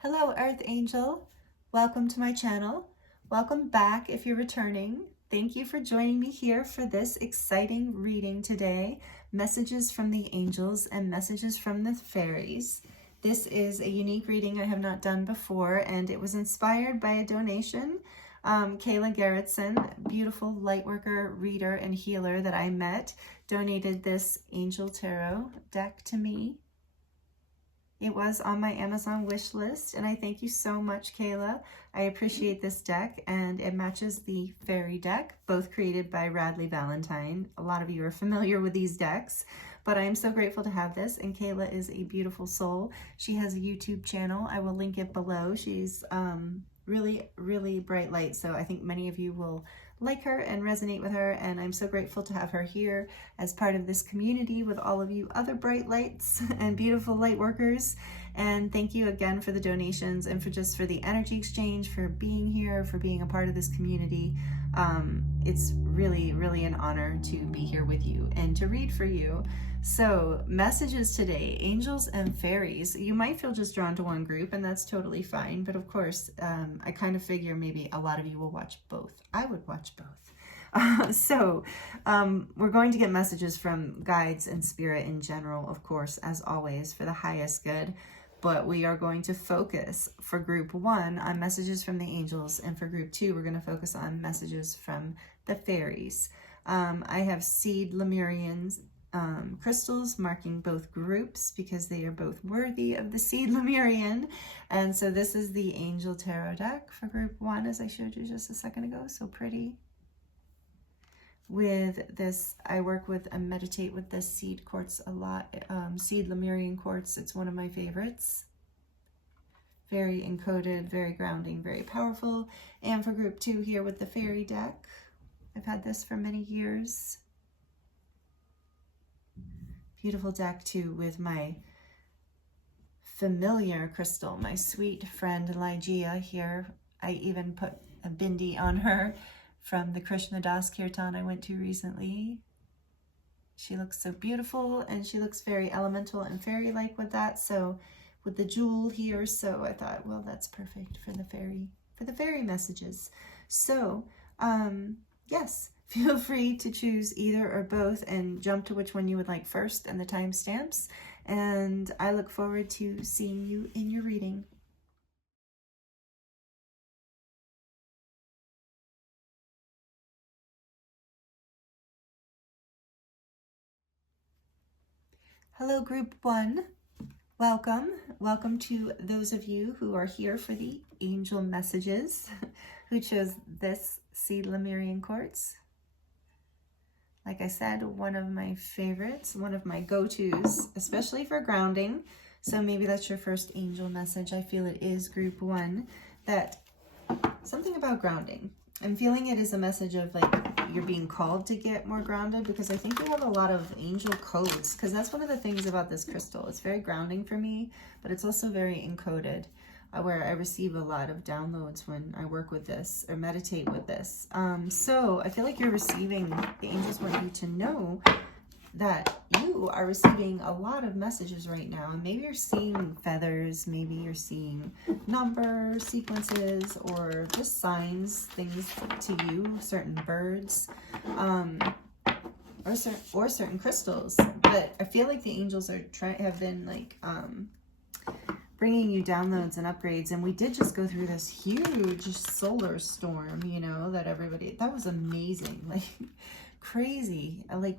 Hello, Earth Angel. Welcome to my channel. Welcome back if you're returning. Thank you for joining me here for this exciting reading today. Messages from the angels and messages from the fairies. This is a unique reading I have not done before, and it was inspired by a donation. Kayla Gerritsen, beautiful lightworker, reader, and healer that I met, donated this Angel Tarot deck to me. It was on my Amazon wish list, and I thank you so much, Kayla. I appreciate this deck, and it matches the fairy deck, both created by Radley Valentine. A lot of you are familiar with these decks, but I am so grateful to have this, and Kayla is a beautiful soul. She has a YouTube channel. I will link it below. She's really bright light, so I think many of you will like her and resonate with her, and I'm so grateful to have her here as part of this community with all of you other bright lights and beautiful light workers. And thank you again for the donations and for the energy exchange, for being here, for being a part of this community. It's really an honor to be here with you and to read for you. So, messages today, angels and fairies. You might feel just drawn to one group, and that's totally fine. But of course, I kind of figure maybe a lot of you will watch both. I would watch both. We're going to get messages from guides and spirit in general, of course, as always, for the highest good. But we are going to focus for group 1 on messages from the angels, and for group 2, we're going to focus on messages from the fairies. I have seed Lemurians crystals marking both groups because they are both worthy of the seed Lemurian. And so this is the Angel Tarot deck for group 1, as I showed you just a second ago. So pretty. With this, I work with and meditate with this seed quartz a lot. Seed Lemurian quartz, it's one of my favorites. Very encoded, very grounding, very powerful. And for group 2 here with the fairy deck, I've had this for many years. Beautiful deck too with my familiar crystal, my sweet friend Ligea here. I even put a bindi on her from the Krishna Das Kirtan I went to recently. She looks so beautiful, and she looks very elemental and fairy-like with that. So with the jewel here, so I thought, well, that's perfect for the fairy messages. So yes, feel free to choose either or both and jump to which one you would like first and the timestamps. And I look forward to seeing you in your reading. Hello, group 1. Welcome. Welcome to those of you who are here for the angel messages, who chose this seed Lemurian quartz. Like I said, one of my favorites, one of my go-tos, especially for grounding. So maybe that's your first angel message. I feel it is group 1, that something about grounding. I'm feeling it is a message of like you're being called to get more grounded, because I think you have a lot of angel codes, because that's one of the things about this crystal. It's very grounding for me, but it's also very encoded, where I receive a lot of downloads when I work with this or meditate with this. So I feel like you're receiving, the angels want you to know that you are receiving a lot of messages right now. And maybe you're seeing feathers, maybe you're seeing numbers, sequences, or just signs, things to you, certain birds, or certain crystals. But I feel like the angels are have been like bringing you downloads and upgrades. And we did just go through this huge solar storm, you know, that was amazing, like crazy. Like,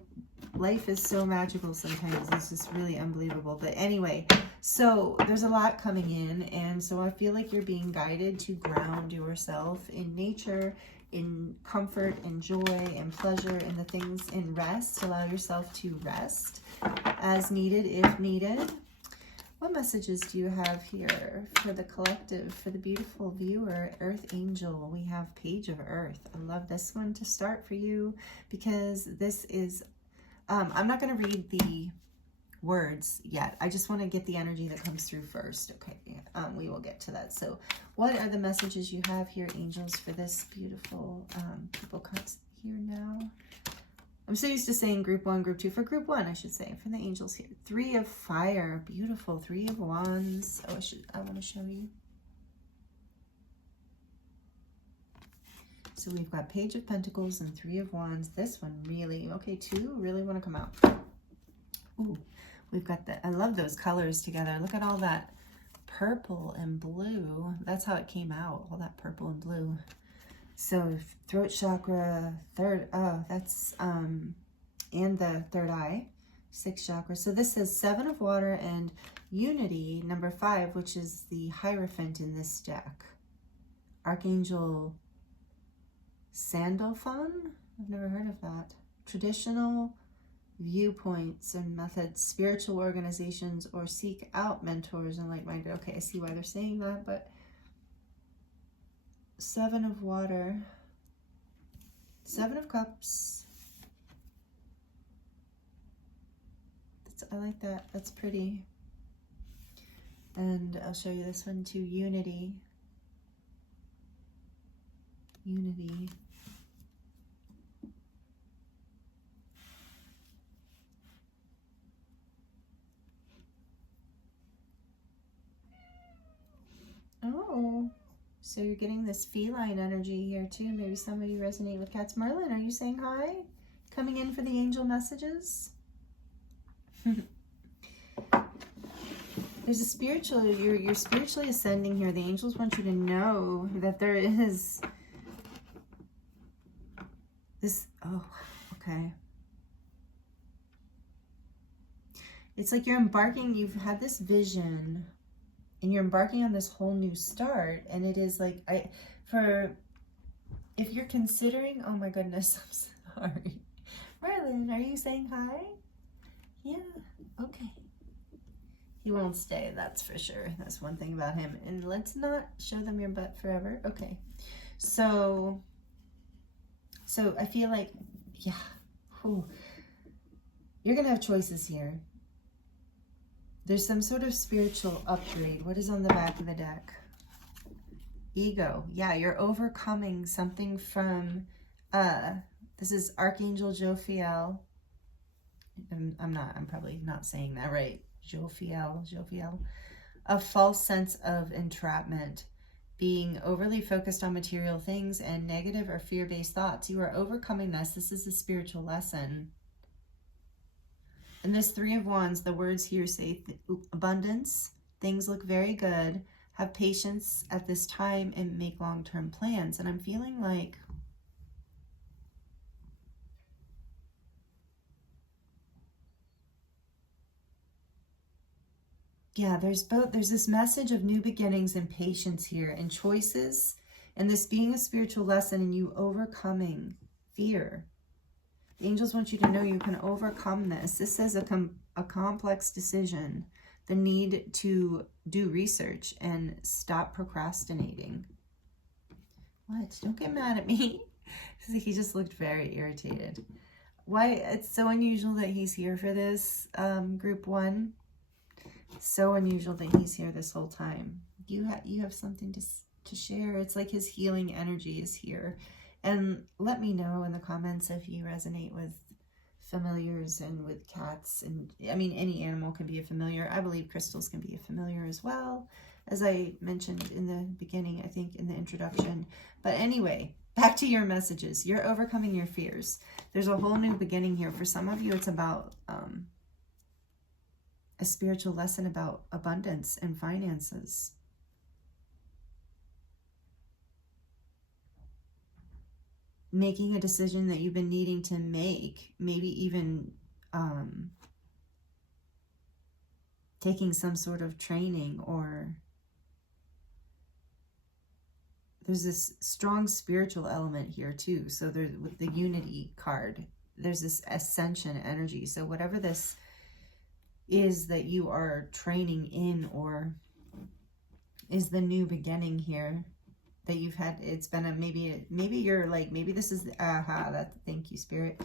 life is so magical sometimes. It's just really unbelievable. But anyway, so there's a lot coming in, and so I feel like you're being guided to ground yourself in nature, in comfort and joy and pleasure, in the things, in rest. Allow yourself to rest as needed, if needed. What messages do you have here for the collective, for the beautiful viewer, Earth Angel? We have Page of Earth. I love this one to start for you, because this is, I'm not going to read the words yet. I just want to get the energy that comes through first. Okay, we will get to that. So what are the messages you have here, angels, for this beautiful people cards here now? I'm so used to saying group 1, group 2. For group 1, I should say, for the angels here. 3 of Fire, beautiful. 3 of Wands. Oh, I want to show you. So we've got Page of Pentacles and Three of Wands. This one really, okay, two really want to come out. Ooh, we've got the, I love those colors together. Look at all that purple and blue. That's how it came out, all that purple and blue. So throat chakra, third, oh, that's, and the third eye, sixth chakra. So this says Seven of Water and Unity, number 5, which is the Hierophant in this deck. Archangel Sandalphon? I've never heard of that. Traditional viewpoints and methods, spiritual organizations, or seek out mentors and like-minded. Okay, I see why they're saying that, but Seven of Water, Seven of Cups. I like that. That's pretty. And I'll show you this one too. Unity. Unity. Oh, so you're getting this feline energy here too. Maybe somebody resonate with cats. Merlin, are you saying hi? Coming in for the angel messages? There's a spiritual, you're spiritually ascending here. The angels want you to know that there is this, oh, okay. It's like you're embarking, you've had this vision and you're embarking on this whole new start. And it is like, if you're considering, oh my goodness, I'm sorry. Merlin, are you saying hi? Yeah, okay. He won't stay, that's for sure. That's one thing about him. And let's not show them your butt forever. Okay, so I feel like, yeah, whew, you're gonna have choices here. There's some sort of spiritual upgrade. What is on the back of the deck? Ego. Yeah, you're overcoming something from, this is Archangel Jophiel. I'm probably not saying that right. Jophiel. A false sense of entrapment, being overly focused on material things and negative or fear-based thoughts. You are overcoming this. This is a spiritual lesson. And this Three of Wands, the words here say abundance, things look very good, have patience at this time, and make long-term plans. And I'm feeling like yeah, there's this message of new beginnings and patience here and choices, and this being a spiritual lesson and you overcoming fear. The angels want you to know you can overcome this. This says a complex decision, the need to do research and stop procrastinating. What? Don't get mad at me. He just looked very irritated. Why? It's so unusual that he's here for this, group 1. So unusual that he's here this whole time. You have something to share. It's like his healing energy is here. And let me know in the comments if you resonate with familiars and with cats. And I mean, any animal can be a familiar. I believe crystals can be a familiar as well, as I mentioned in the beginning, I think in the introduction. But anyway, back to your messages. You're overcoming your fears. There's a whole new beginning here. For some of you, it's about a spiritual lesson about abundance and finances. Making a decision that you've been needing to make, maybe even taking some sort of training, or there's this strong spiritual element here too. So there's with the Unity card, there's this ascension energy. So whatever this is that you are training in, or is the new beginning here that you've had, it's been a maybe you're like, maybe this is thank you, Spirit.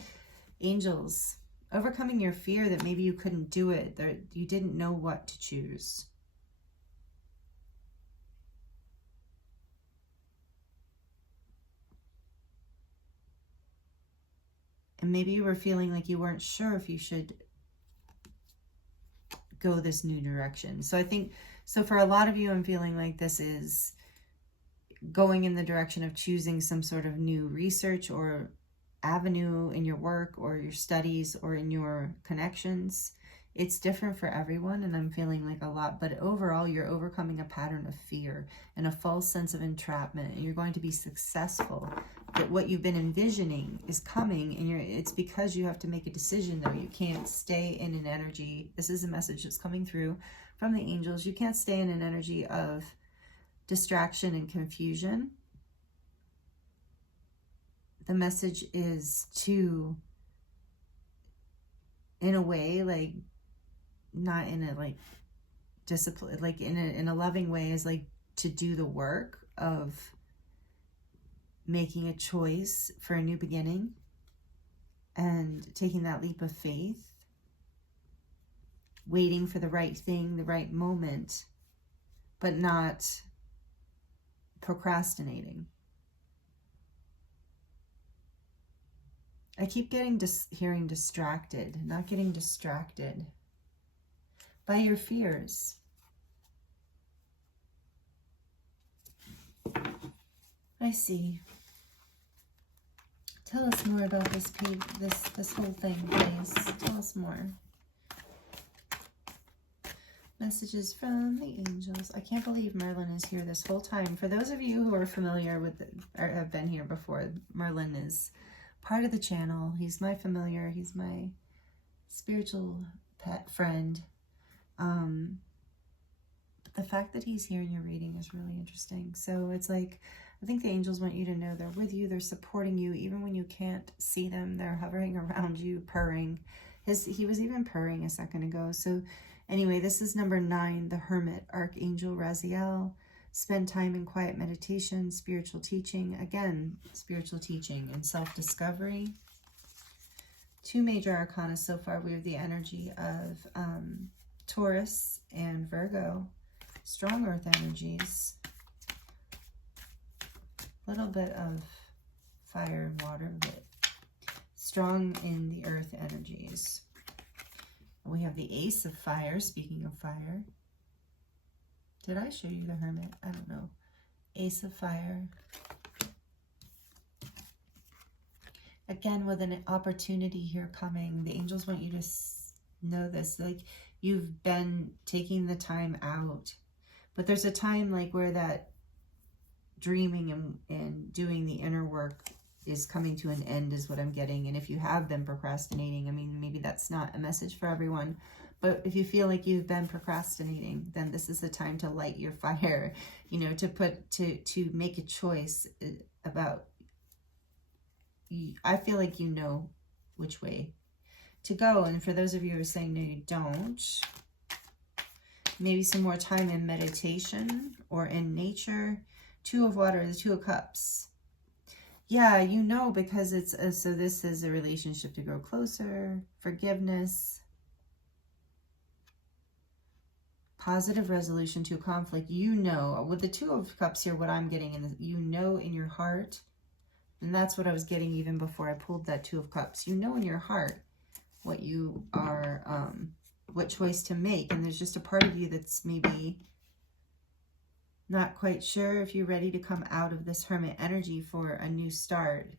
Angels, overcoming your fear that maybe you couldn't do it, that you didn't know what to choose. And maybe you were feeling like you weren't sure if you should go this new direction. So I think, so for a lot of you, I'm feeling like this is going in the direction of choosing some sort of new research or avenue in your work or your studies or in your connections. It's different for everyone, and I'm feeling like a lot, but overall you're overcoming a pattern of fear and a false sense of entrapment, and you're going to be successful. That what you've been envisioning is coming, and it's because you have to make a decision, though. You can't stay in an energy. This is a message that's coming through from the angels. You can't stay in an energy of distraction and confusion. The message is to, in a way, like, not in a like discipline, like in a loving way, is like to do the work of making a choice for a new beginning and taking that leap of faith, waiting for the right thing, the right moment, but not procrastinating. I keep hearing distracted, not getting distracted by your fears. I see. Tell us more about this page, this whole thing, please. Tell us more. Messages from the angels. I can't believe Merlin is here this whole time. For those of you who are familiar with it, or have been here before, Merlin is part of the channel. He's my familiar. He's my spiritual pet friend. The fact that he's here in your reading is really interesting. So it's like, I think the angels want you to know they're with you, they're supporting you, even when you can't see them. They're hovering around you, purring. He was even purring a second ago. So anyway, this is number 9, the Hermit, Archangel Raziel. Spend time in quiet meditation, spiritual teaching. Again, spiritual teaching and self-discovery. 2 major arcana so far. We have the energy of Taurus and Virgo. Strong earth energies. A little bit of fire and water, but strong in the earth energies. We have the Ace of Fire, speaking of fire. Did I show you the Hermit? I don't know. Ace of Fire. Again, with an opportunity here coming. The angels want you to know this. Like, you've been taking the time out. But there's a time like where that dreaming and doing the inner work is coming to an end, is what I'm getting. And if you have been procrastinating, I mean, maybe that's not a message for everyone, but if you feel like you've been procrastinating, then this is the time to light your fire, you know, to make a choice about, I feel like you know which way to go. And for those of you who are saying, no, you don't, maybe some more time in meditation or in nature. 2 of Water, the 2 of Cups. Yeah, you know, because it's, so this is a relationship to grow closer, forgiveness, positive resolution to a conflict. You know, with the 2 of Cups here, what I'm getting, you know in your heart, and that's what I was getting even before I pulled that 2 of Cups. You know in your heart what you are, what choice to make, and there's just a part of you that's maybe not quite sure if you're ready to come out of this Hermit energy for a new start,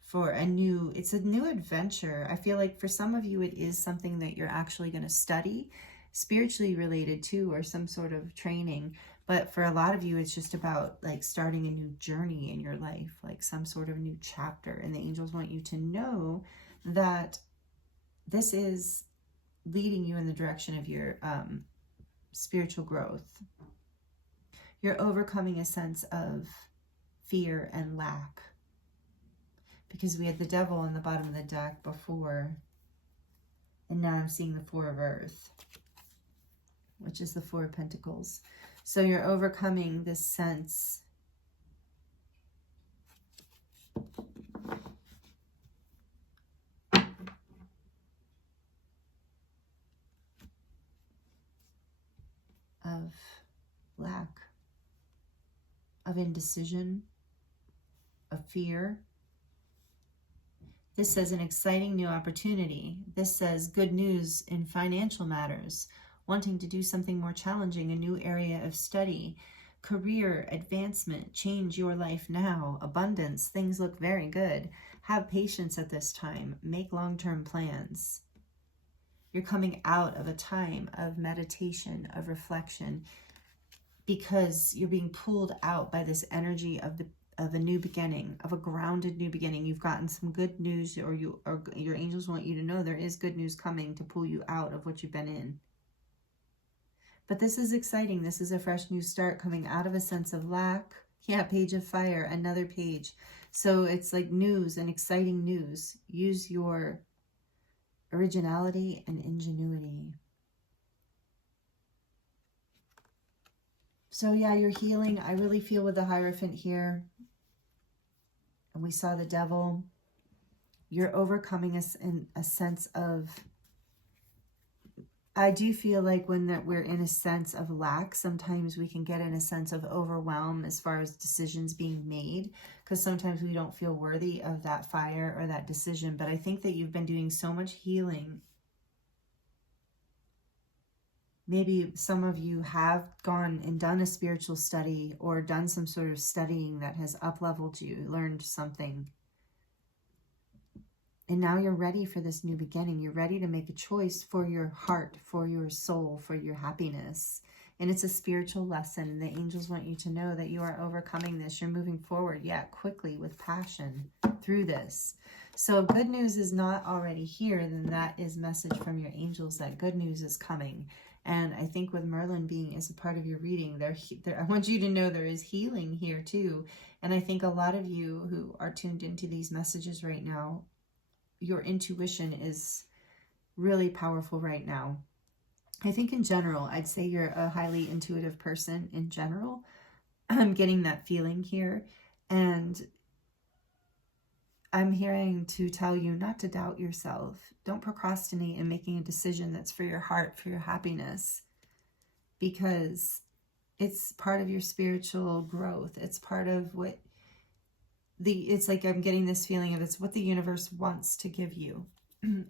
for a new, it's a new adventure. I feel like for some of you, it is something that you're actually going to study, spiritually related to, or some sort of training. But for a lot of you, it's just about like starting a new journey in your life, like some sort of new chapter. And the angels want you to know that this is leading you in the direction of your spiritual growth. You're overcoming a sense of fear and lack, because we had the Devil on the bottom of the deck before, and now I'm seeing the 4 of Earth, which is the 4 of Pentacles. So you're overcoming this sense of lack, of indecision, of fear. This says an exciting new opportunity. This says good news in financial matters, wanting to do something more challenging, a new area of study. career advancement, change your life now, abundance, things look very good. Have patience at this time, make long-term plans. You're coming out of a time of meditation, of reflection, because you're being pulled out by this energy of a new beginning, of a grounded new beginning. You've gotten some good news, or your angels want you to know there is good news coming to pull you out of what you've been in. But this is exciting. This is a fresh new start, coming out of a sense of lack. Yeah, page of fire, another page. So it's like news and exciting news. Use your originality and ingenuity. So yeah, you're healing. I really feel with the Hierophant here. And we saw the Devil. You're overcoming a sense of, I do feel like when we're in a sense of lack, sometimes we can get in a sense of overwhelm as far as decisions being made, because sometimes we don't feel worthy of that fire or that decision. But I think that you've been doing so much healing. Maybe some of you have gone and done a spiritual study or done some sort of studying that has up-leveled you, learned something. And now you're ready for this new beginning. You're ready to make a choice for your heart, for your soul, for your happiness. And it's a spiritual lesson. The angels want you to know that you are overcoming this. You're moving forward, quickly with passion through this. So if good news is not already here, then that is message from your angels that good news is coming. And I think with Merlin being as a part of your reading, I want you to know there is healing here too. And I think a lot of you who are tuned into these messages right now, your intuition is really powerful right now. I think in general, I'd say you're a highly intuitive person in general. I'm getting that feeling here. And I'm hearing to tell you not to doubt yourself. Don't procrastinate in making a decision that's for your heart, for your happiness, because it's part of your spiritual growth. It's part of what it's like I'm getting this feeling of it's what the universe wants to give you.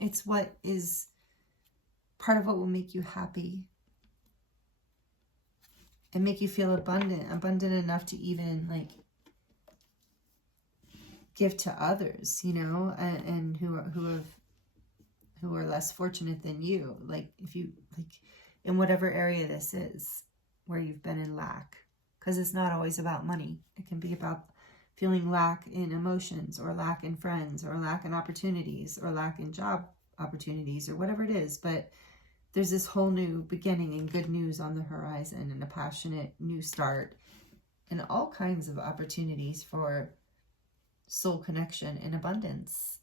It's what is part of what will make you happy and make you feel abundant enough to even like give to others, and who are less fortunate than you. Like if you in whatever area this is where you've been in lack, because it's not always about money. It can be about feeling lack in emotions, or lack in friends, or lack in opportunities, or lack in job opportunities, or whatever it is. But there's this whole new beginning and good news on the horizon, and a passionate new start, and all kinds of opportunities for soul connection and abundance.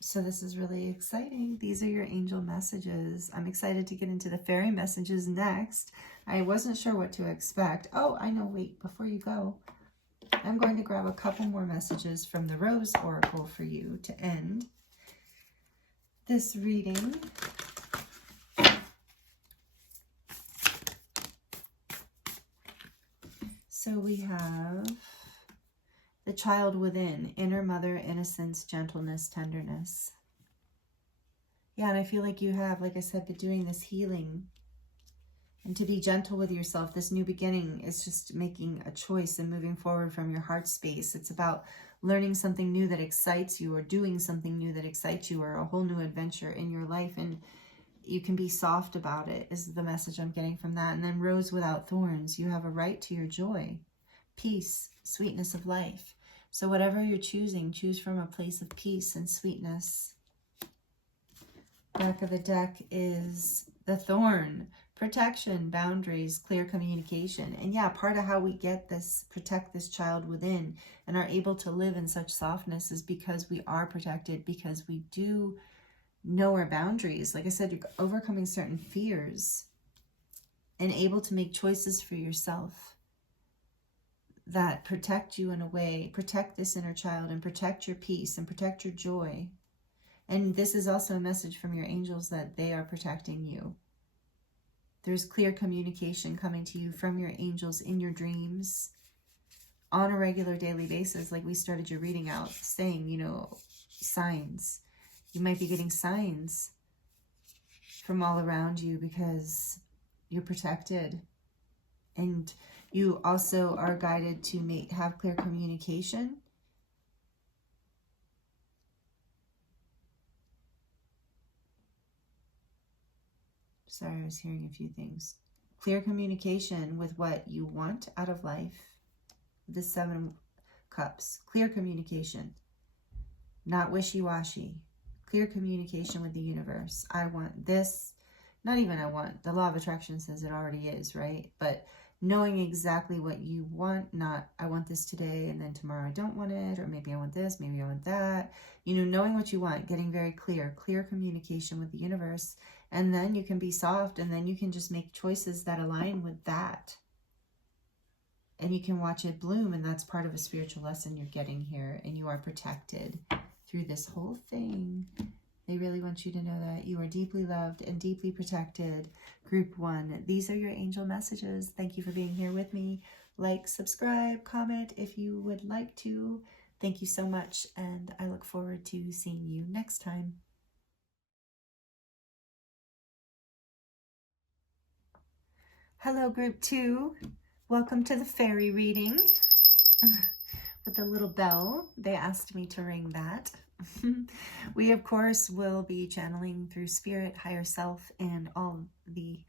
So this is really exciting. These are your angel messages. I'm excited to get into the fairy messages next. I wasn't sure what to expect. Oh, I know. Wait, before you go, I'm going to grab a couple more messages from the Rose Oracle for you to end this reading. So we have the child within, inner mother, innocence, gentleness, tenderness. Yeah, and I feel like you have, like I said, been doing this healing. And to be gentle with yourself, this new beginning is just making a choice and moving forward from your heart space. It's about learning something new that excites you, or doing something new that excites you, or a whole new adventure in your life. And you can be soft about it, is the message I'm getting from that. And then rose without thorns. You have a right to your joy, peace, sweetness of life. So whatever you're choosing, choose from a place of peace and sweetness. Back of the deck is the thorn. Protection, boundaries, clear communication. And yeah, part of how we get this, protect this child within and are able to live in such softness is because we are protected, because we do know our boundaries. Like I said, you're overcoming certain fears and able to make choices for yourself that protect you in a way, protect this inner child and protect your peace and protect your joy. And this is also a message from your angels that they are protecting you. There's clear communication coming to you from your angels in your dreams on a regular daily basis. Like we started your reading out saying, signs. You might be getting signs from all around you because you're protected. And you also are guided to have clear communication. Sorry, I was hearing a few things. Clear communication with what you want out of life. The 7 Cups. Clear communication. Not wishy-washy. Clear communication with the universe. I want this. Not even I want. The law of attraction says it already is, right? But knowing exactly what you want, not I want this today and then tomorrow I don't want it, or maybe I want this, maybe I want that. You know, knowing what you want, getting very clear communication with the universe. And then you can be soft, and then you can just make choices that align with that. And you can watch it bloom, and that's part of a spiritual lesson you're getting here, and you are protected through this whole thing. They really want you to know that you are deeply loved and deeply protected. Group 1, these are your angel messages. Thank you for being here with me. Like, subscribe, comment if you would like to. Thank you so much, and I look forward to seeing you next time. Hello, Group 2. Welcome to the fairy reading. With the little bell, they asked me to ring that. We, of course, will be channeling through spirit, higher self, and all the,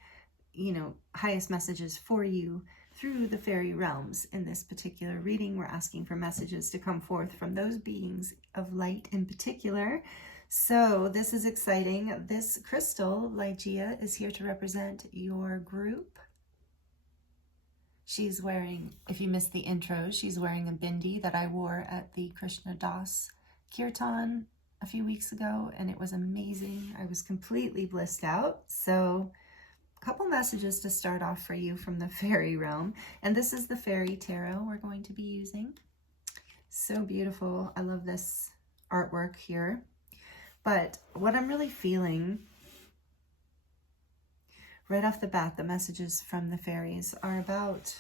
highest messages for you through the fairy realms. In this particular reading, we're asking for messages to come forth from those beings of light in particular. So this is exciting. This crystal, Ligea, is here to represent your group. She's wearing, if you missed the intro, she's wearing a bindi that I wore at the Krishna Das Kirtan a few weeks ago, and it was amazing. I was completely blissed out. So a couple messages to start off for you from the fairy realm. And this is the fairy tarot we're going to be using. So beautiful. I love this artwork here. But what I'm really feeling right off the bat, the messages from the fairies are about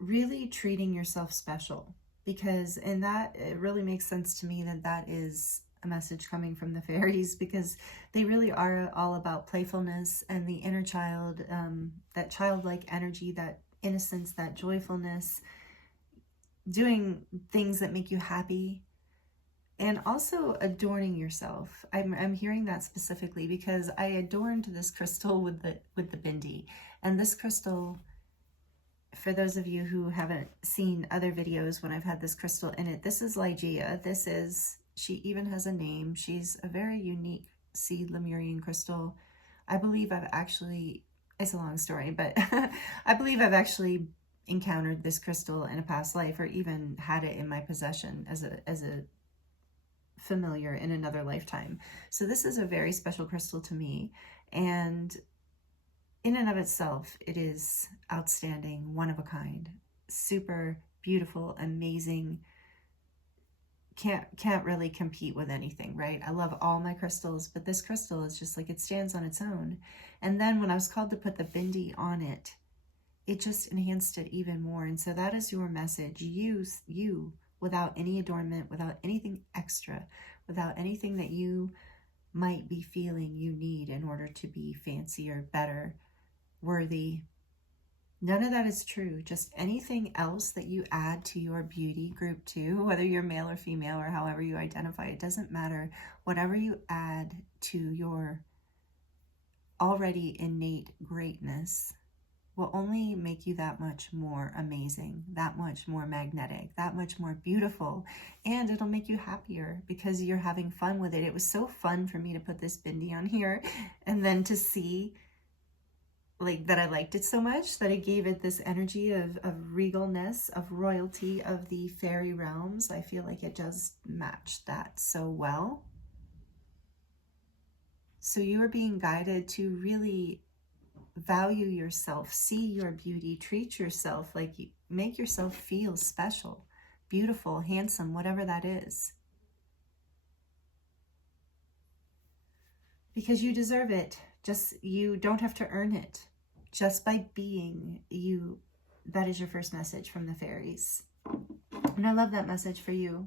really treating yourself special, because in that, it really makes sense to me that that is a message coming from the fairies, because they really are all about playfulness and the inner child, that childlike energy, that innocence, that joyfulness, doing things that make you happy. And also adorning yourself. I'm hearing that specifically because I adorned this crystal with the bindi. And this crystal, for those of you who haven't seen other videos when I've had this crystal in it, this is Ligea. She even has a name. She's a very unique seed Lemurian crystal. I believe it's a long story, but I believe I've actually encountered this crystal in a past life, or even had it in my possession as a familiar in another lifetime. So this is a very special crystal to me, and in and of itself, it is outstanding, one of a kind, super beautiful, amazing. Can't really compete with anything, right? I love all my crystals, but this crystal is just like, it stands on its own. And then when I was called to put the bindi on it, it just enhanced it even more. And so that is your message. You without any adornment, without anything extra, without anything that you might be feeling you need in order to be fancier, better, worthy. None of that is true. Just anything else that you add to your beauty, group 2, whether you're male or female or however you identify, it doesn't matter. Whatever you add to your already innate greatness will only make you that much more amazing, that much more magnetic, that much more beautiful, and it'll make you happier because you're having fun with it. It was so fun for me to put this bindi on here, and then to see that I liked it so much that it gave it this energy of regalness, of royalty, of the fairy realms. I feel like it does match that so well. So you are being guided to really value yourself, see your beauty, treat yourself make yourself feel special, beautiful, handsome, whatever that is. Because you deserve it. You don't have to earn it. Just by being you, that is your first message from the fairies. And I love that message for you.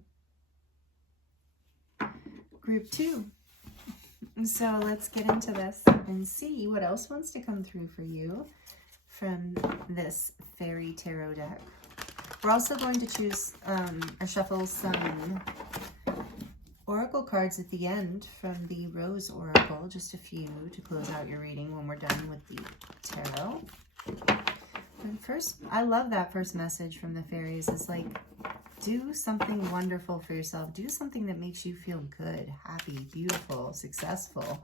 Group 2. So let's get into this and see what else wants to come through for you from this fairy tarot deck. We're also going to choose or shuffle some oracle cards at the end from the Rose Oracle, just a few to close out your reading when we're done with the tarot. And first, I love that first message from the fairies. It's like, do something wonderful for yourself. Do something that makes you feel good, happy, beautiful, successful.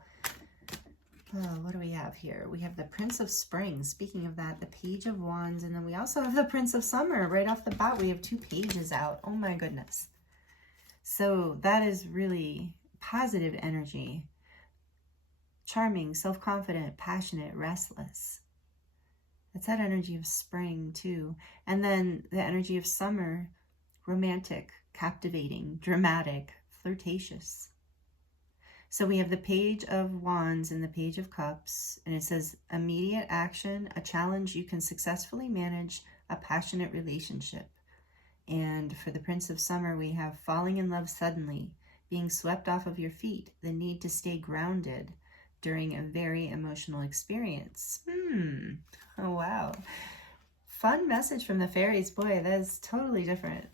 What do we have here? We have the Prince of Spring. Speaking of that, the Page of Wands. And then we also have the Prince of Summer. Right off the bat, we have 2 pages out. Oh my goodness. So that is really positive energy. Charming, self-confident, passionate, restless. That's that energy of spring too. And then the energy of summer, romantic, captivating, dramatic, flirtatious. So we have the Page of Wands and the Page of Cups, and it says immediate action, a challenge you can successfully manage, a passionate relationship. And for the Prince of Summer, we have falling in love suddenly, being swept off of your feet, the need to stay grounded during a very emotional experience. Oh, wow. Fun message from the fairies. Boy, that is totally different.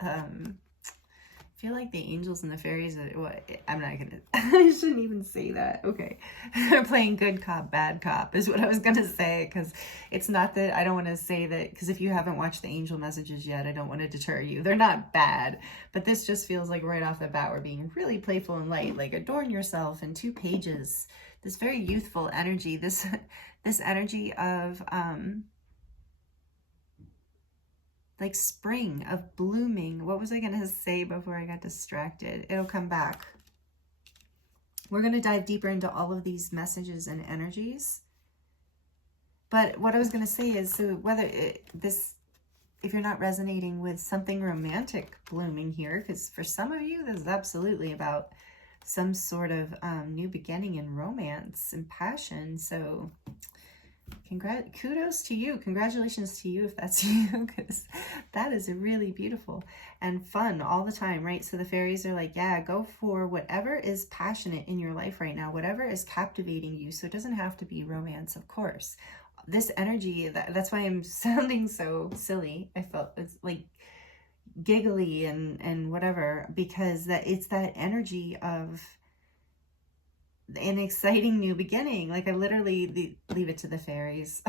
I feel like the angels and the fairies are, what, I'm not gonna, I shouldn't even say that. Okay. They're playing good cop, bad cop is what I was gonna say, because it's not that, I don't want to say that, because if you haven't watched the angel messages yet, I don't want to deter you. They're not bad, but this just feels like right off the bat, we're being really playful and light, like adorn yourself in 2 pages. This very youthful energy, this energy of, like spring, of blooming. What was I going to say before I got distracted? It'll come back. We're going to dive deeper into all of these messages and energies. But what I was going to say is, so whether if you're not resonating with something romantic blooming here, because for some of you, this is absolutely about some sort of new beginning in romance and passion. So kudos to you. Congratulations to you if that's you, because that is really beautiful and fun all the time, right? So the fairies are like, yeah, go for whatever is passionate in your life right now, whatever is captivating you. So it doesn't have to be romance, of course. This energy, that's why I'm sounding so silly. I felt it's like giggly and whatever, because it's that energy of an exciting new beginning. Like I literally leave it to the fairies.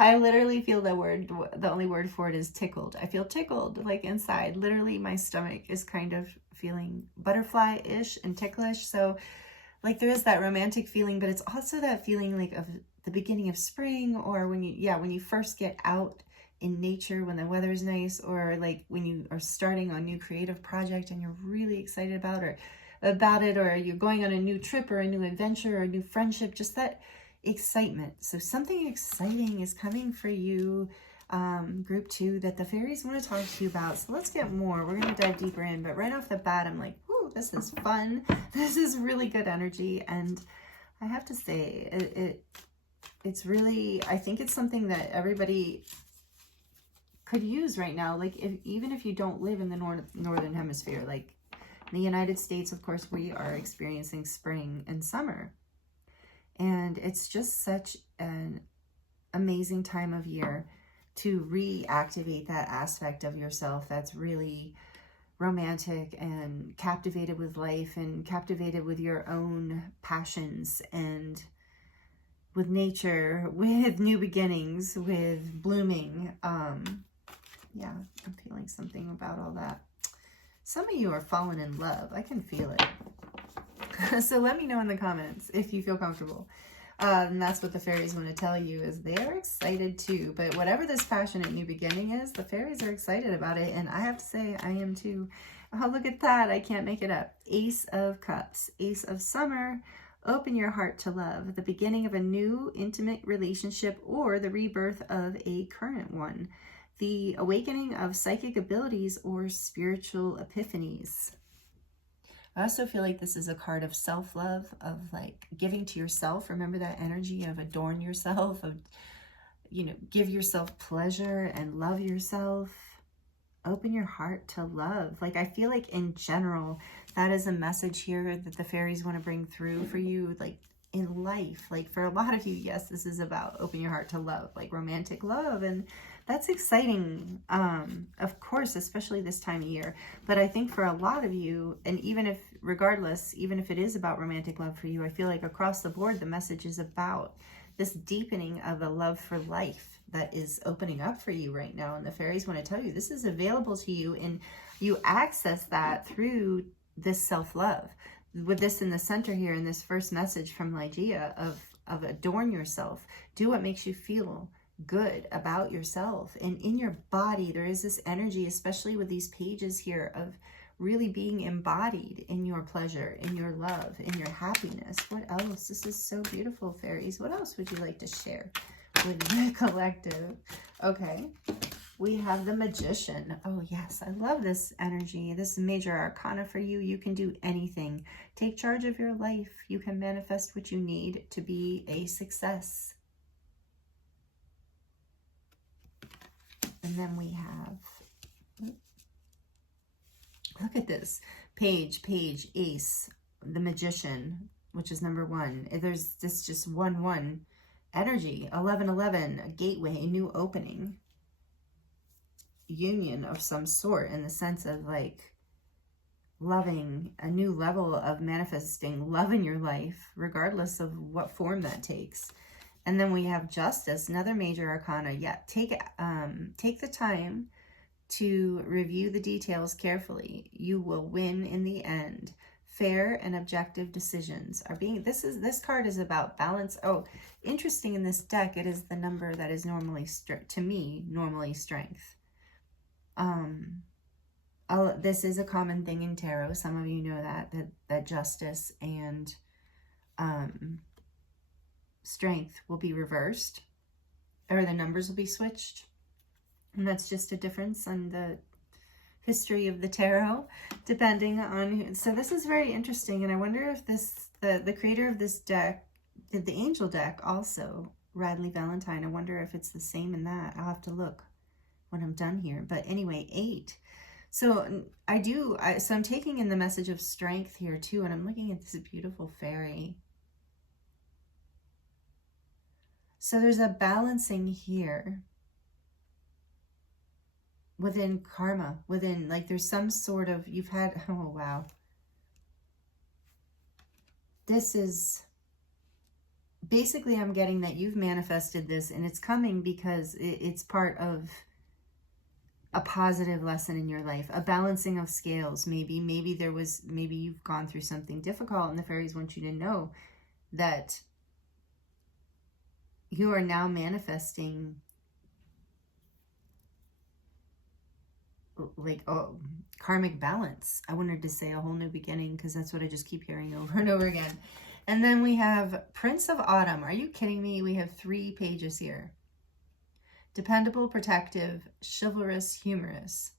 I literally feel the only word for it is tickled. I feel tickled, like inside. Literally my stomach is kind of feeling butterfly-ish and ticklish. So like there is that romantic feeling, but it's also that feeling like of the beginning of spring, or when you first get out in nature, when the weather is nice, or like when you are starting a new creative project and you're really excited about it, or you're going on a new trip or a new adventure or a new friendship, just that excitement. So something exciting is coming for you, group 2, that the fairies want to talk to you about. So let's get more. We're going to dive deeper in, but right off the bat, I'm like, whoo, this is fun. This is really good energy. And I have to say, it's really, I think it's something that everybody could use right now. Like even if you don't live in the northern hemisphere, like in the United States, of course, we are experiencing spring and summer. And it's just such an amazing time of year to reactivate that aspect of yourself that's really romantic and captivated with life and captivated with your own passions and with nature, with new beginnings, with blooming. Yeah, I'm feeling something about all that. Some of you are falling in love. I can feel it. So let me know in the comments if you feel comfortable. And that's what the fairies want to tell you, is they're excited too. But whatever this passionate new beginning is, the fairies are excited about it. And I have to say, I am too. Oh, look at that. I can't make it up. Ace of Cups, Ace of Summer. Open your heart to love, the beginning of a new intimate relationship or the rebirth of a current one. The awakening of psychic abilities or spiritual epiphanies. I also feel like this is a card of self-love, of like giving to yourself. Remember that energy of adorn yourself, of, give yourself pleasure and love yourself. Open your heart to love. Like I feel like in general, that is a message here that the fairies want to bring through for you. Like in life. Like for a lot of you, yes, this is about open your heart to love, like romantic love. And that's exciting, of course, especially this time of year. But I think for a lot of you, and even if, regardless, even if it is about romantic love for you, I feel like across the board, the message is about this deepening of a love for life that is opening up for you right now. And the fairies want to tell you this is available to you, and you access that through this self-love. With this in the center here, in this first message from Ligea of adorn yourself, do what makes you feel good about yourself. And in your body, there is this energy, especially with these pages here, of really being embodied in your pleasure, in your love, in your happiness. What else? This is so beautiful, fairies. What else would you like to share with the collective? Okay. We have the Magician. Oh, yes. I love this energy. This major arcana for you. You can do anything. Take charge of your life. You can manifest what you need to be a success. And then we have, look at this. Page, Ace, the Magician, which is number 1. There's this just 1-1 energy. 11-11, a gateway, a new opening. Union of some sort, in the sense of like loving, a new level of manifesting love in your life, regardless of what form that takes. And then we have Justice, another major arcana. Yeah, take the time to review the details carefully. You will win in the end. Fair and objective decisions are being, this card is about balance. Oh, interesting, in this deck, it is the number that is normally, to me, normally strength. This is a common thing in tarot. Some of you know that justice and strength will be reversed, or the numbers will be switched. And that's just a difference in the history of the tarot, depending on. So this is very interesting. And I wonder if this, the creator of this deck did the angel deck also, Radley Valentine. I wonder if it's the same in that. I'll have to look when I'm done here. But anyway, 8. So so I'm taking in the message of strength here too, and I'm looking at this beautiful fairy. So there's a balancing here within karma, within, like, there's some sort of, you've had, oh wow. This is, basically I'm getting that you've manifested this, and it's coming because it's part of a positive lesson in your life, a balancing of scales. Maybe you've gone through something difficult, and the fairies want you to know that you are now manifesting like karmic balance. I wanted to say a whole new beginning because that's what I just keep hearing over and over again. And then we have Prince of Autumn. Are you kidding me? We have 3 pages here. Dependable, protective, chivalrous, humorous.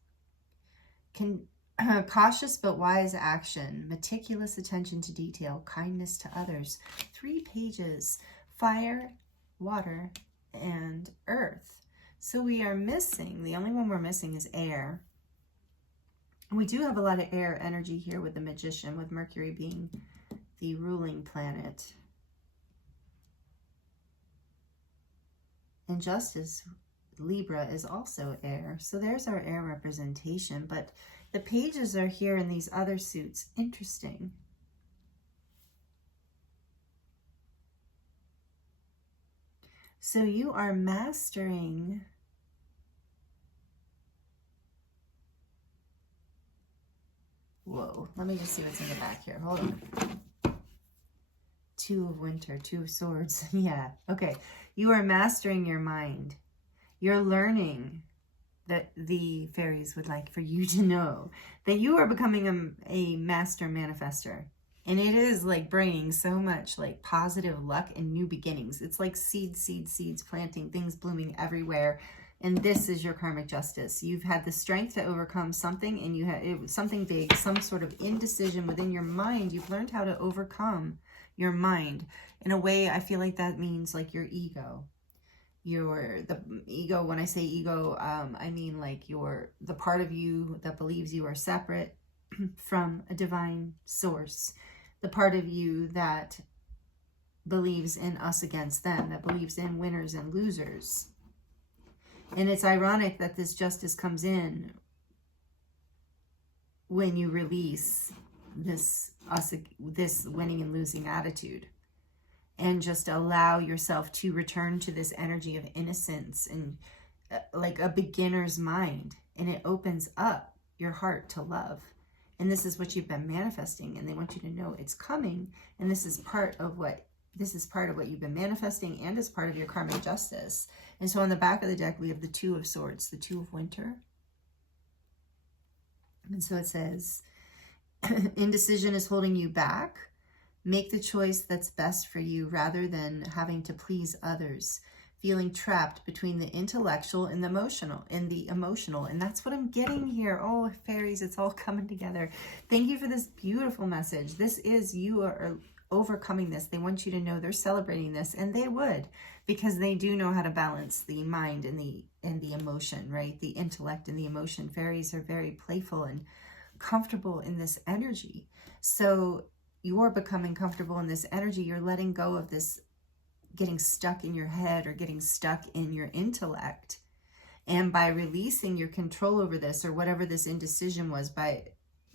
Cautious but wise action, meticulous attention to detail, kindness to others. 3 pages. Fire, water, and earth. So we are missing, the only one we're missing is air. We do have a lot of air energy here with the Magician, with Mercury being the ruling planet. And Justice, Libra, is also air. So there's our air representation, but the pages are here in these other suits. Interesting. So you are mastering whoa, let me just see what's in the back here. Hold on. 2 of Winter, 2 of Swords. Yeah, okay. You are mastering your mind. You're learning, that the fairies would like for you to know that you are becoming a master manifester. And it is like bringing so much like positive luck and new beginnings. It's like seeds, planting, things blooming everywhere. And this is your karmic justice. You've had the strength to overcome something, and it was something big, some sort of indecision within your mind. You've learned how to overcome your mind. In a way, I feel like that means like your ego. The ego, when I say ego, I mean like the part of you that believes you are separate from a divine source. The part of you that believes in us against them, that believes in winners and losers. And it's ironic that this justice comes in when you release this winning and losing attitude, and just allow yourself to return to this energy of innocence and like a beginner's mind, and it opens up your heart to love. And this is what you've been manifesting, and they want you to know it's coming, and this is part of what you've been manifesting, and is part of your karmic justice. And so on the back of the deck, we have the Two of Swords, the Two of Winter. And so it says, indecision is holding you back. Make the choice that's best for you rather than having to please others. Feeling trapped between the intellectual and the emotional, and that's what I'm getting here. Oh, fairies, it's all coming together. Thank you for this beautiful message. This is, you are overcoming this. They want you to know they're celebrating this, and they would, because they do know how to balance the mind and the emotion, right? The intellect and the emotion. Fairies are very playful and comfortable in this energy. So you're becoming comfortable in this energy. You're letting go of this getting stuck in your head or getting stuck in your intellect. And by releasing your control over this, or whatever this indecision was, by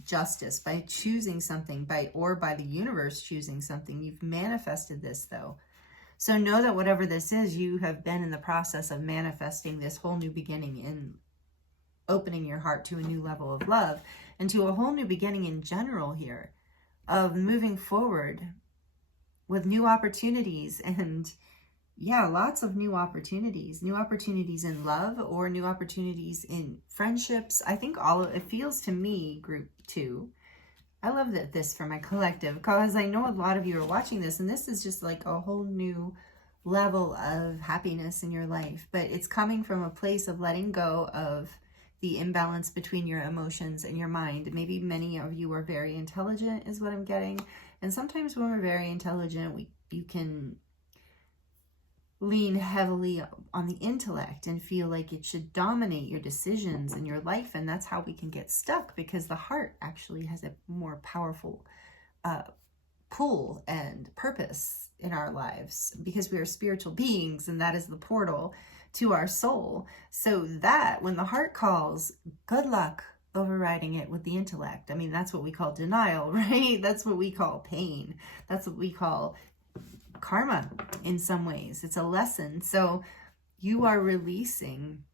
justice, by choosing something, by the universe choosing something, you've manifested this though. So know that whatever this is, you have been in the process of manifesting this whole new beginning and opening your heart to a new level of love and to a whole new beginning in general here, of moving forward with new opportunities. And yeah, lots of new opportunities in love, or new opportunities in friendships. I think it feels to me, group 2. I love this for my collective, because I know a lot of you are watching this, and this is just like a whole new level of happiness in your life. But it's coming from a place of letting go of the imbalance between your emotions and your mind. Maybe many of you are very intelligent, is what I'm getting. And sometimes when we're very intelligent, you can lean heavily on the intellect and feel like it should dominate your decisions in your life. And that's how we can get stuck, because the heart actually has a more powerful pull and purpose in our lives, because we are spiritual beings, and that is the portal to our soul. So that when the heart calls, good luck overriding it with the intellect. I mean, that's what we call denial, right? That's what we call pain. That's what we call karma in some ways. It's a lesson. So you are releasing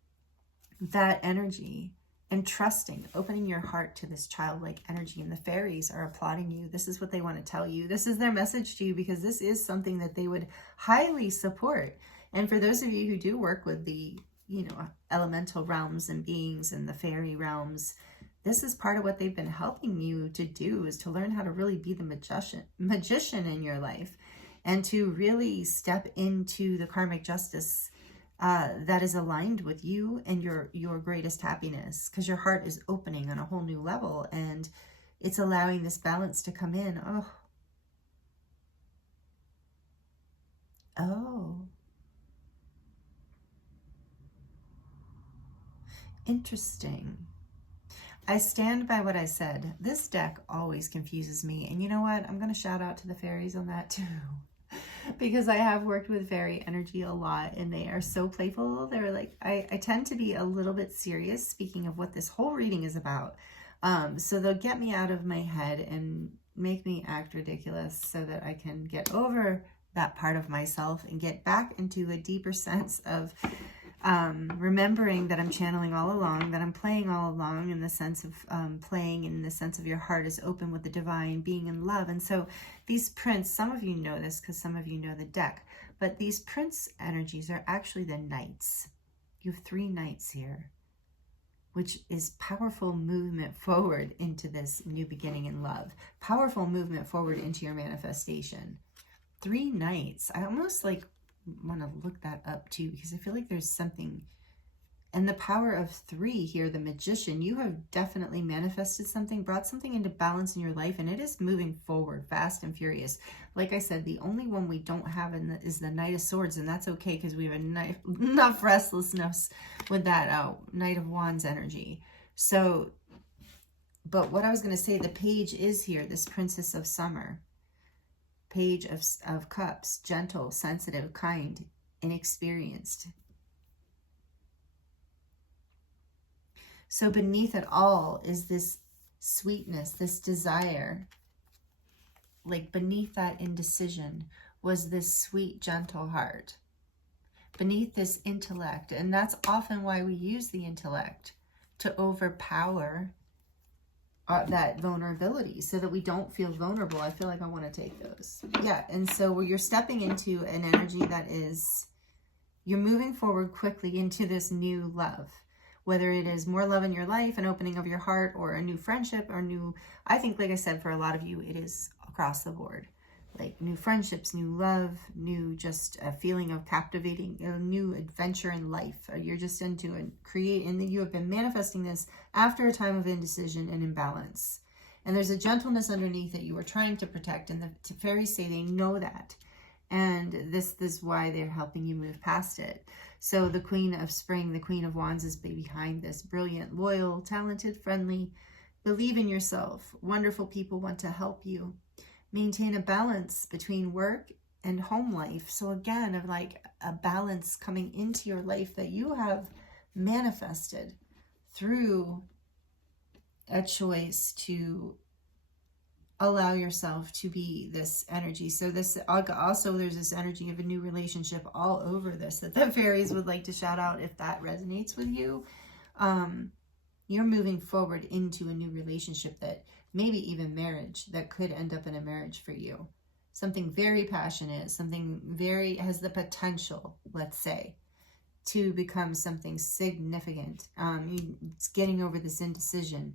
that energy and trusting, opening your heart to this childlike energy. And the fairies are applauding you. This is what they want to tell you. This is their message to you, because this is something that they would highly support. And for those of you who do work with the, elemental realms and beings and the fairy realms, this is part of what they've been helping you to do, is to learn how to really be the magician in your life, and to really step into the karmic justice that is aligned with you and your greatest happiness, because your heart is opening on a whole new level, and it's allowing this balance to come in. Oh. Interesting. I stand by what I said. This deck always confuses me. And you know what? I'm going to shout out to the fairies on that too. Because I have worked with fairy energy a lot, and they are so playful. They're like, I tend to be a little bit serious, speaking of what this whole reading is about. So they'll get me out of my head and make me act ridiculous, so that I can get over that part of myself and get back into a deeper sense of remembering that I'm channeling all along, that I'm playing all along, in the sense of playing in the sense of your heart is open with the divine, being in love. And so these prints, some of you know this because some of you know the deck, but these prince energies are actually the knights. You have 3 knights here, which is powerful movement forward into this new beginning in love, powerful movement forward into your manifestation. 3 knights. I almost want to look that up too, because I feel like there's something. And the power of 3 here, the magician, you have definitely manifested something, brought something into balance in your life, and it is moving forward fast and furious. Like I said, the only one we don't have is the Knight of Swords, and that's okay, because we have enough restlessness with that Knight of Wands energy. So, but what I was going to say, the page is here, this Princess of Summer. Page of Cups, gentle, sensitive, kind, inexperienced. So beneath it all is this sweetness, this desire. Like beneath that indecision was this sweet, gentle heart. Beneath this intellect, and that's often why we use the intellect to overpower that vulnerability so that we don't feel vulnerable. I feel like I want to take those. Yeah, and so where you're stepping into an energy that is, you're moving forward quickly into this new love. Whether it is more love in your life, an opening of your heart, or a new friendship, or new, I think, like I said, for a lot of you, it is across the board. Like new friendships, new love, new just a feeling of captivating, a new adventure in life. You're just into and create, and you have been manifesting this after a time of indecision and imbalance. And there's a gentleness underneath that you are trying to protect, and the fairies say they know that. And this is why they're helping you move past it. So the Queen of Spring, the Queen of Wands, is behind this. Brilliant, loyal, talented, friendly. Believe in yourself. Wonderful people want to help you. Maintain a balance between work and home life. So again, of like a balance coming into your life that you have manifested through a choice to allow yourself to be this energy. So this also, there's this energy of a new relationship all over this that the fairies would like to shout out if that resonates with you. You're moving forward into a new relationship, that maybe even marriage, that could end up in a marriage for you. Something very passionate, something very, has the potential, let's say, to become something significant. It's getting over this indecision,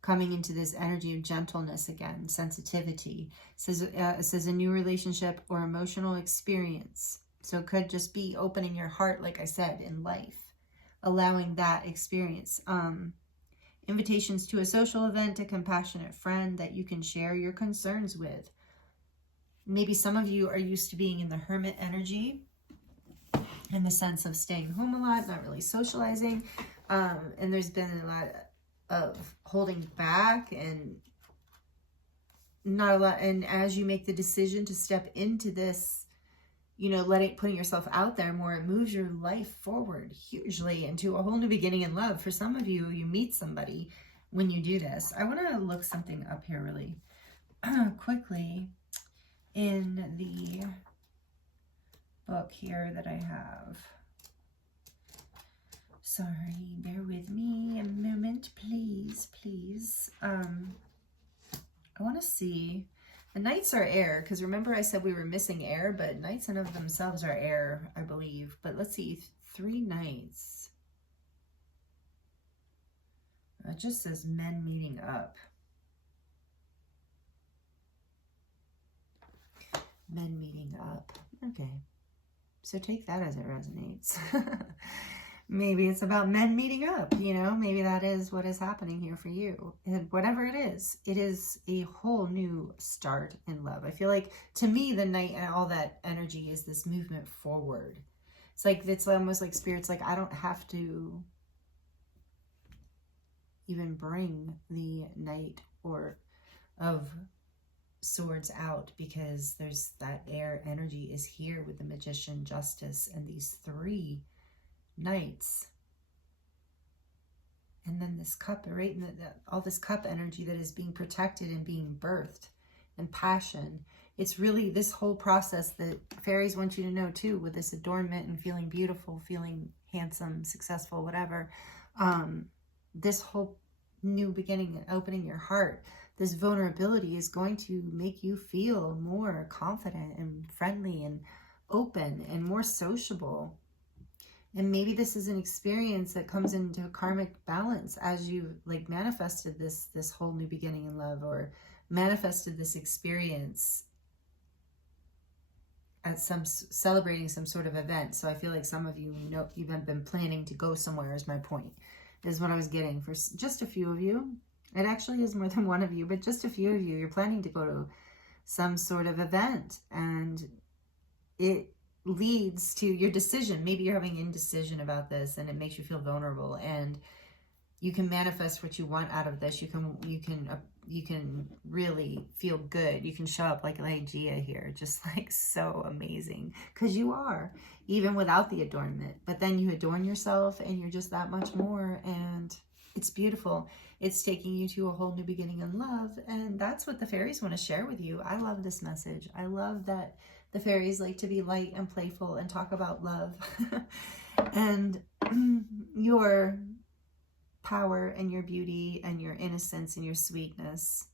coming into this energy of gentleness again, sensitivity. It says a new relationship or emotional experience. So it could just be opening your heart, like I said, in life, allowing that experience. Invitations to a social event, a compassionate friend that you can share your concerns with. Maybe some of you are used to being in the hermit energy, in the sense of staying home a lot, not really socializing. And there's been a lot of holding back and not a lot. And as you make the decision to step into this, you know, putting yourself out there more, it moves your life forward hugely into a whole new beginning in love. For some of you, you meet somebody when you do this. I want to look something up here really quickly in the book here that I have. Sorry, bear with me a moment, please, please. I want to see. The Knights are air, because remember I said we were missing air, but Knights in of themselves are air, I believe. But let's see, 3 Knights. It just says men meeting up. Men meeting up. Okay. So take that as it resonates. Maybe it's about men meeting up, you know, maybe that is what is happening here for you. And whatever it is a whole new start in love. I feel like, to me, the Knight and all that energy is this movement forward. It's almost like Spirit's like, I don't have to even bring the Knight of Swords out, because there's that air energy is here with the Magician, Justice, and these 3 Knights, and then this cup, right? And all this cup energy that is being protected and being birthed, and passion. It's really this whole process that fairies want you to know too, with this adornment and feeling beautiful, feeling handsome, successful, whatever. This whole new beginning and opening your heart, this vulnerability is going to make you feel more confident and friendly and open and more sociable. And maybe this is an experience that comes into a karmic balance as you like manifested this whole new beginning in love, or manifested this experience at celebrating some sort of event. So I feel like some of you know you've been planning to go somewhere, is my point, is what I was getting. For just a few of you, it actually is more than one of you, but just a few of you, you're planning to go to some sort of event, and it leads to your decision. Maybe you're having indecision about this, and it makes you feel vulnerable, and you can manifest what you want out of this. You can you can really feel good. You can show up like Ligea here, just like so amazing, because you are, even without the adornment. But then you adorn yourself and you're just that much more, and it's beautiful. It's taking you to a whole new beginning in love, and that's what the fairies want to share with you. I love this message. I love that the fairies like to be light and playful and talk about love and your power and your beauty and your innocence and your sweetness.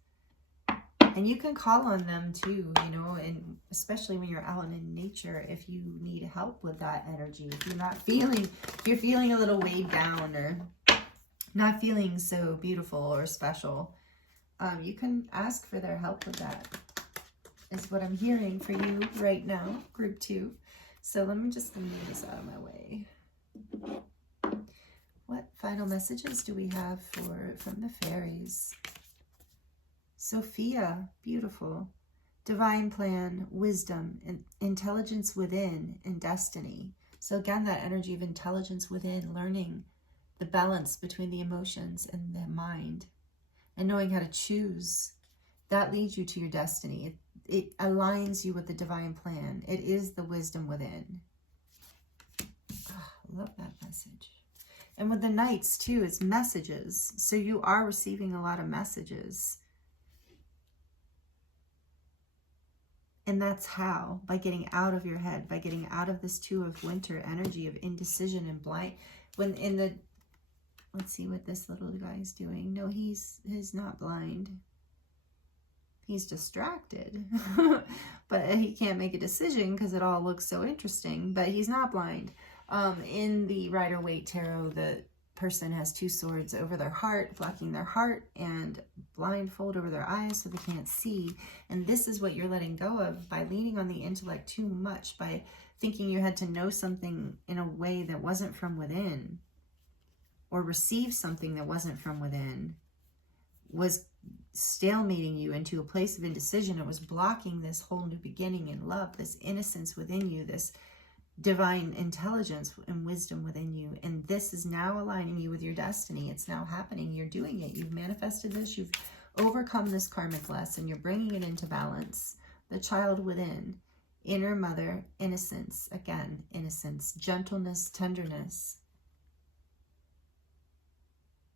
And you can call on them too, you know, and especially when you're out in nature, if you need help with that energy, if you're not feeling, if you're feeling a little weighed down or not feeling so beautiful or special, you can ask for their help with that, is what I'm hearing for you right now, group 2. So let me just move this out of my way. What final messages do we have from the fairies? Sophia, beautiful. Divine plan, wisdom, and intelligence within, and destiny. So again, that energy of intelligence within, learning the balance between the emotions and the mind, and knowing how to choose. That leads you to your destiny. It aligns you with the divine plan. It is the wisdom within. Oh, I love that message. And with the knights too, it's messages. So you are receiving a lot of messages. And that's how, by getting out of your head, by getting out of this 2 of winter energy of indecision and blind. When in the, let's see what this little guy's doing. No, he's not blind. He's distracted. But he can't make a decision because it all looks so interesting. But he's not blind. In the Rider-Waite Tarot, the person has 2 swords over their heart, blocking their heart, and blindfold over their eyes so they can't see. And this is what you're letting go of by leaning on the intellect too much, by thinking you had to know something in a way that wasn't from within, or receive something that wasn't from within, was stalemating you into a place of indecision. It was blocking this whole new beginning in love, this innocence within you, this divine intelligence and wisdom within you. And this is now aligning you with your destiny. It's now happening. You're doing it. You've manifested this. You've overcome this karmic lesson. You're bringing it into balance. The child within, inner mother, innocence, again, innocence, gentleness, tenderness.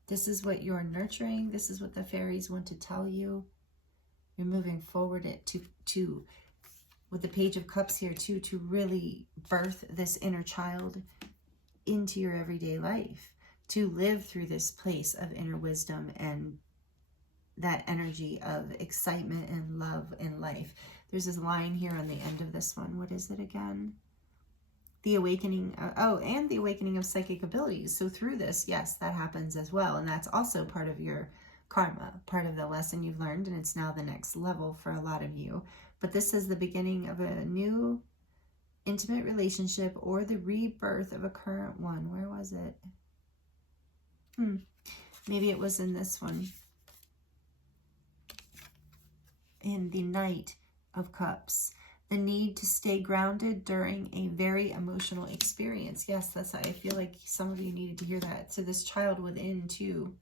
This is what you're nurturing. This is what the fairies want to tell you. You're moving forward to with the Page of Cups here too, to really birth this inner child into your everyday life, to live through this place of inner wisdom and that energy of excitement and love in life. There's this line here on the end of this one. What is it again? The awakening, and the awakening of psychic abilities. So through this, yes, that happens as well. And that's also part of your karma, part of the lesson you've learned, and it's now the next level for a lot of you. But this is the beginning of a new intimate relationship, or the rebirth of a current one. Where was it? Maybe it was in this one. In the Knight of Cups. The need to stay grounded during a very emotional experience. Yes, that's how I feel like some of you needed to hear that. So this child within too.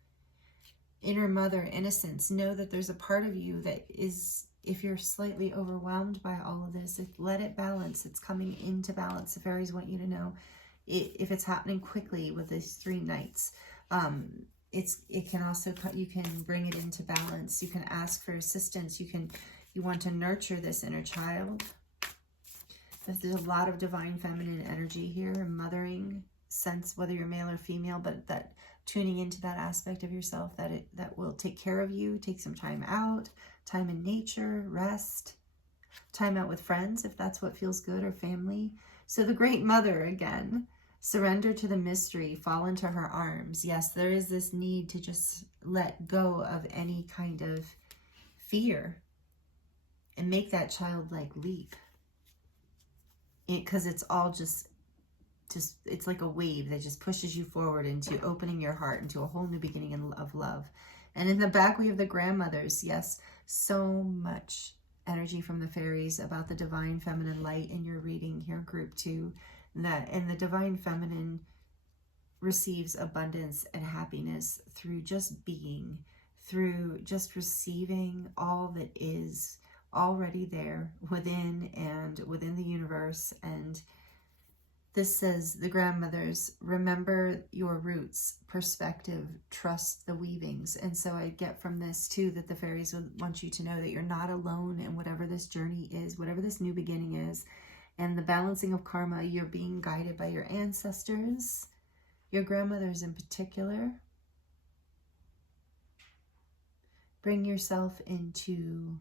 Inner mother, innocence. Know that there's a part of you that is, if you're slightly overwhelmed by all of this, let it balance. It's coming into balance. The fairies want you to know if it's happening quickly with these 3 knights. It can also, you can bring it into balance. You can ask for assistance. You want to nurture this inner child. There's a lot of divine feminine energy here, a mothering sense, whether you're male or female, but that tuning into that aspect of yourself that will take care of you. Take some time out, time in nature, rest, time out with friends if that's what feels good, or family. So the Great Mother again, surrender to the mystery, fall into her arms. Yes, there is this need to just let go of any kind of fear and make that childlike leap, because it's all just it's like a wave that just pushes you forward into opening your heart into a whole new beginning of love. And in the back we have the grandmothers. Yes, so much energy from the fairies about the divine feminine light in your reading here, group 2, that and the divine feminine receives abundance and happiness through just being, through just receiving all that is already there within and within the universe. And this says, the grandmothers, remember your roots, perspective, trust the weavings. And so I get from this too that the fairies would want you to know that you're not alone in whatever this journey is, whatever this new beginning is. And the balancing of karma, you're being guided by your ancestors, your grandmothers in particular. Bring yourself into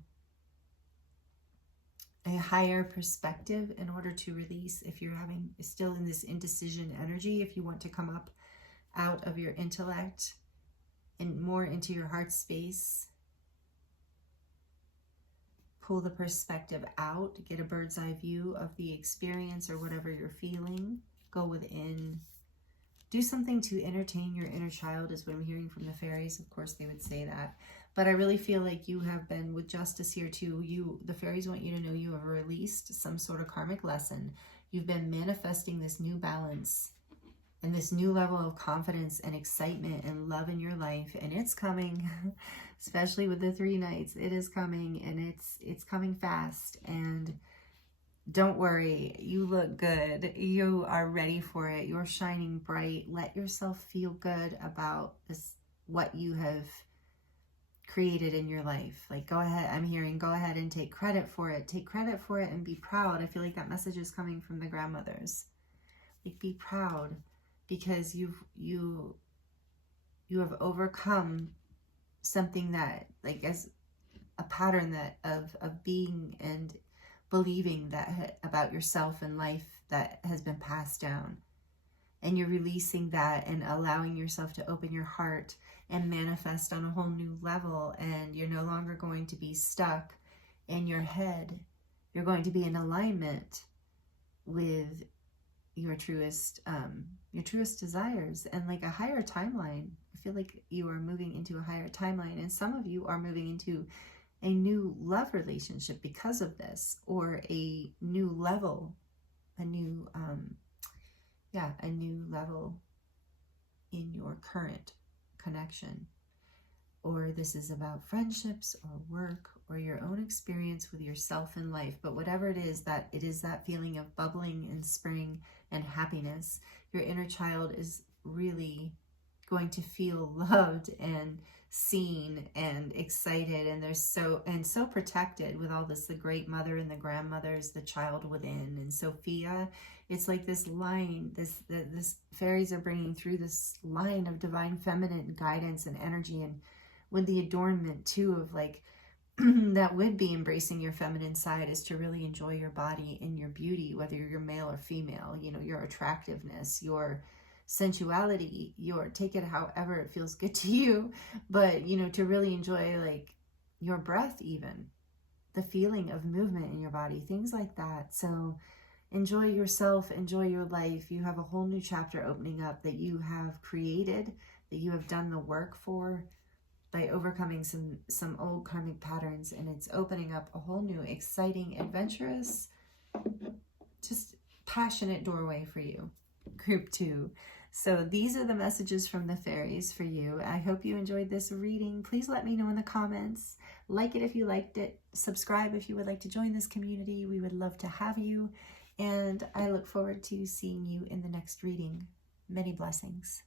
a higher perspective in order to release, if you're still in this indecision energy, if you want to come up out of your intellect and more into your heart space. Pull the perspective out, get a bird's eye view of the experience or whatever you're feeling. Go within. Do something to entertain your inner child is what I'm hearing from the fairies. Of course, they would say that. But I really feel like you have been with justice here too. The fairies want you to know you have released some sort of karmic lesson. You've been manifesting this new balance and this new level of confidence and excitement and love in your life. And it's coming, especially with the 3 nights. It is coming, and it's coming fast. And don't worry, you look good. You are ready for it. You're shining bright. Let yourself feel good about this, what you have created in your life. Like, go ahead, I'm hearing, go ahead and take credit for it. Take credit for it and be proud. I feel like that message is coming from the grandmothers. Like, be proud because you have overcome something that, like, as a pattern that of being and believing that about yourself and life that has been passed down. And you're releasing that and allowing yourself to open your heart and manifest on a whole new level. And you're no longer going to be stuck in your head. You're going to be in alignment with your truest desires and like a higher timeline. I feel like you are moving into a higher timeline, and some of you are moving into a new love relationship because of this, or a new level, a new level in your current connection. Or this is about friendships or work or your own experience with yourself in life. But whatever it is that feeling of bubbling and spring and happiness. Your inner child is really going to feel loved and seen and excited, and they're so protected with all this, the great mother and the grandmothers, the child within. And Sophia, it's like this line, this fairies are bringing through this line of divine feminine guidance and energy, and with the adornment too of like that would be embracing your feminine side, is to really enjoy your body and your beauty, whether you're male or female, you know, your attractiveness, your sensuality, take it however it feels good to you, but you know, to really enjoy like your breath, even the feeling of movement in your body, things like that. So enjoy yourself, enjoy your life. You have a whole new chapter opening up that you have created, that you have done the work for by overcoming some old karmic patterns, and it's opening up a whole new exciting, adventurous, just passionate doorway for you. Group 2. So these are the messages from the fairies for you. I hope you enjoyed this reading. Please let me know in the comments. Like it if you liked it. Subscribe if you would like to join this community. We would love to have you. And I look forward to seeing you in the next reading. Many blessings.